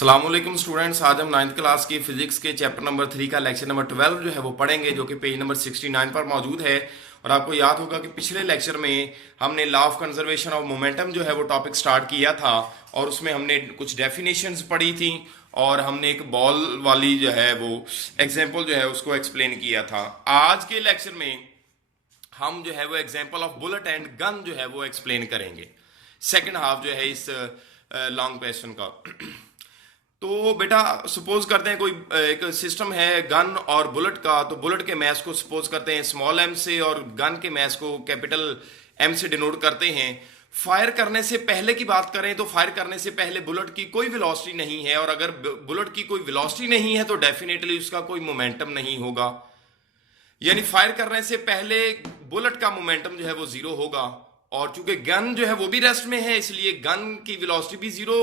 अस्सलामुअलैकुम स्टूडेंट्स, आज हम नाइन्थ क्लास की फिजिक्स के चैप्टर नंबर 3 का लेक्चर नंबर 12 जो है वो पढ़ेंगे, जो कि पेज नंबर 69 पर मौजूद है। और आपको याद होगा कि पिछले लेक्चर में हमने law of conservation of momentum जो है वो टॉपिक स्टार्ट किया था और उसमें हमने कुछ डेफिनेशंस पढ़ी थी और हमने एक बॉल वाली जो है वो एग्जाम्पल जो है उसको एक्सप्लेन किया था। आज के लेक्चर में हम जो है वो example of bullet and gun जो है वो एक्सप्लेन करेंगे, सेकेंड हाफ जो है इस लॉन्ग क्वेश्चन का। तो बेटा सपोज करते हैं कोई एक सिस्टम है गन और बुलेट का, तो बुलेट के मैस को सपोज करते हैं स्मॉल एम से और गन के मैस को कैपिटल एम से डिनोट करते हैं। फायर करने से पहले की बात करें तो फायर करने से पहले बुलेट की कोई वेलोसिटी नहीं है, और अगर बुलेट की कोई वेलोसिटी नहीं है तो डेफिनेटली उसका कोई मोमेंटम नहीं होगा। यानी फायर करने से पहले बुलेट का मोमेंटम जो है वो जीरो होगा, और चूंकि गन जो है वो भी रेस्ट में है इसलिए गन की वेलोसिटी भी जीरो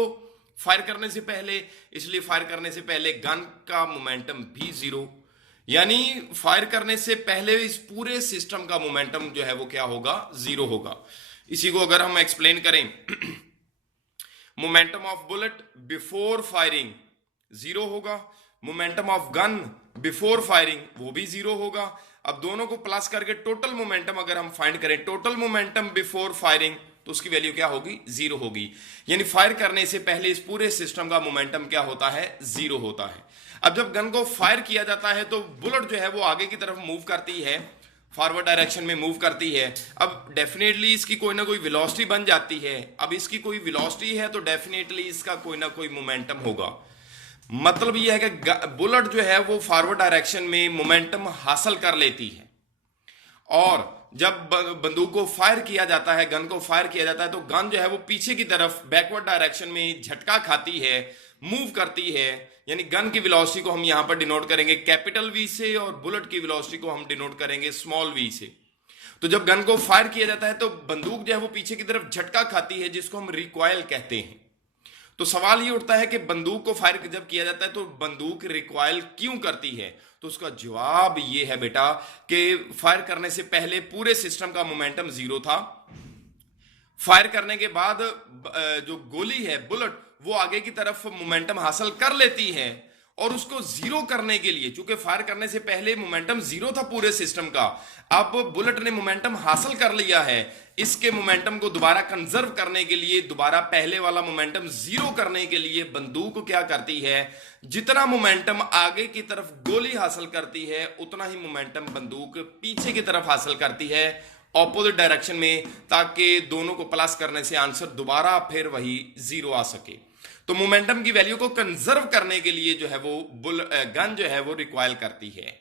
फायर करने से पहले, इसलिए फायर करने से पहले गन का मोमेंटम भी जीरो। यानी फायर करने से पहले इस पूरे सिस्टम का मोमेंटम जो है वो क्या होगा, जीरो होगा। इसी को अगर हम एक्सप्लेन करें, momentum of bullet before firing zero होगा, momentum of gun before firing वो भी जीरो होगा। अब दोनों को प्लस करके टोटल मोमेंटम अगर हम फाइंड करें, टोटल मोमेंटम बिफोर फायरिंग, तो उसकी वैल्यू क्या होगी, जीरो होगी। यानी फायर करने से पहले इस पूरे सिस्टम का मोमेंटम क्या होता है, जीरो होता है। अब जब गन को फायर किया जाता है तो बुलेट जो है वो आगे की तरफ मूव करती है, फॉरवर्ड डायरेक्शन में मूव करती है। अब डेफिनेटली इसकी कोई ना कोई वेलोसिटी बन जाती है। अब इसकी कोई वेलोसिटी है तो डेफिनेटली इसका कोई ना कोई मोमेंटम होगा। मतलब यह है कि बुलेट जो है वो फॉरवर्ड डायरेक्शन में मोमेंटम हासिल कर लेती है, और जब बंदूक को फायर किया जाता है, गन को फायर किया जाता है, तो गन जो है वो पीछे की तरफ बैकवर्ड डायरेक्शन में झटका खाती है, मूव करती है। यानी गन की वेलोसिटी को हम यहां पर डिनोट करेंगे कैपिटल वी से और बुलेट की वेलोसिटी को हम डिनोट करेंगे स्मॉल वी से। तो जब गन को फायर किया जाता है तो बंदूक जो है वो पीछे की तरफ झटका खाती है, जिसको हम रिकॉयल कहते हैं। तो सवाल ये उठता है कि बंदूक को फायर जब किया जाता है तो बंदूक रिकॉयल क्यों करती है। तो उसका जवाब ये है बेटा कि फायर करने से पहले पूरे सिस्टम का मोमेंटम जीरो था। फायर करने के बाद जो गोली है बुलेट वो आगे की तरफ मोमेंटम हासिल कर लेती है, और उसको जीरो करने के लिए, चूंकि फायर करने से पहले मोमेंटम जीरो था पूरे सिस्टम का, अब बुलेट ने मोमेंटम हासिल कर लिया है। इसके मोमेंटम को दोबारा कंजर्व करने के लिए, दोबारा पहले वाला मोमेंटम जीरो करने के लिए बंदूक क्या करती है, जितना मोमेंटम आगे की तरफ गोली हासिल करती है उतना ही मोमेंटम बंदूक पीछे की तरफ हासिल करती है ऑपोजिट डायरेक्शन में, ताकि दोनों को प्लस करने से आंसर दोबारा फिर वही जीरो आ सके। तो मोमेंटम की वैल्यू को कंजर्व करने के लिए जो है वो गन जो है वो रिक्वायर करती है।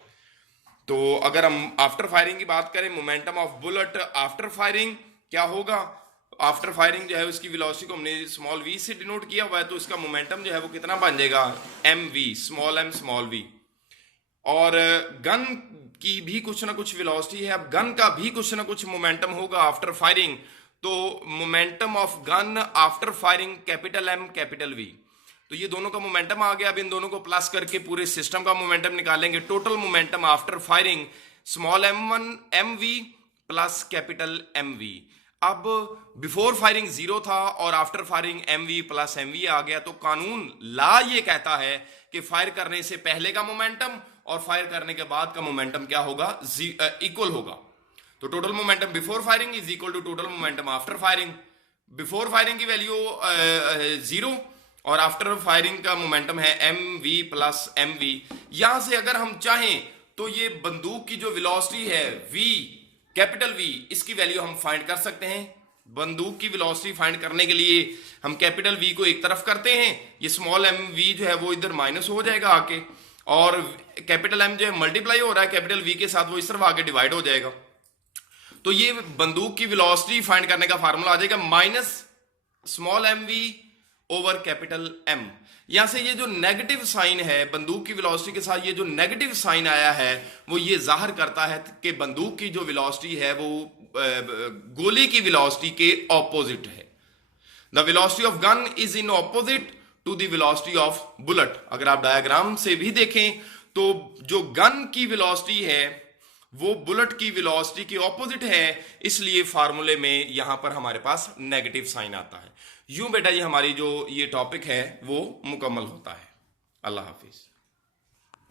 तो अगर हम आफ्टर फायरिंग की बात करें, momentum of bullet after firing क्या होगा, आफ्टर फायरिंग जो है उसकी वेलोसिटी को हमने स्मॉल वी से डिनोट किया हुआ है, तो इसका मोमेंटम जो है वो कितना बन जाएगा, m v, small m small v. और गन की भी कुछ ना कुछ वेलोसिटी है, अब गन का भी कुछ ना कुछ मोमेंटम होगा आफ्टर फायरिंग। तो momentum of gun after firing capital M capital V, तो ये दोनों का मोमेंटम आ गया। अब इन दोनों को प्लस करके पूरे सिस्टम का मोमेंटम निकालेंगे। Total momentum after firing small M one M we plus capital M V. अब बिफोर फायरिंग जीरो था और after firing M we plus M V आ गया। तो कानून ला ये कहता है कि फायर करने से पहले का मोमेंटम और फायर करने के बाद का मोमेंटम क्या होगा, इक्वल होगा। तो total momentum before firing is equal to total momentum after firing. Before firing की वैल्यू जीरो और आफ्टर फायरिंग का मोमेंटम है m we plus M v. यहां से अगर हम चाहें तो ये बंदूक की जो वेलोसिटी है वी कैपिटल वी, इसकी वैल्यू हम फाइंड कर सकते हैं। बंदूक की वेलोसिटी फाइंड करने के लिए हम कैपिटल वी को एक तरफ करते हैं, ये स्मॉल एम वी जो है वो इधर माइनस हो जाएगा आके, और कैपिटल एम जो है मल्टीप्लाई हो रहा है कैपिटल वी के साथ, वो इस तरफ आके डिवाइड हो जाएगा। तो ये बंदूक की वेलोसिटी फाइंड करने का फार्मूला आ जाएगा minus small m v over capital M. यहां से ये जो नेगेटिव साइन है बंदूक की वेलोसिटी के साथ, ये जो नेगेटिव साइन आया है वो ये जाहिर करता है कि बंदूक की जो वेलोसिटी है वो गोली की वेलोसिटी के ऑपोजिट है। The velocity of gun is in opposite to the velocity of bullet. अगर आप डायग्राम से भी देखें तो जो गन की वेलोसिटी है वो बुलेट की वेलोसिटी के ऑपोजिट है, इसलिए फार्मूले में यहां पर हमारे पास नेगेटिव साइन आता है। यूं बेटा ये हमारी जो ये टॉपिक है वो मुकम्मल होता है। अल्लाह हाफिज।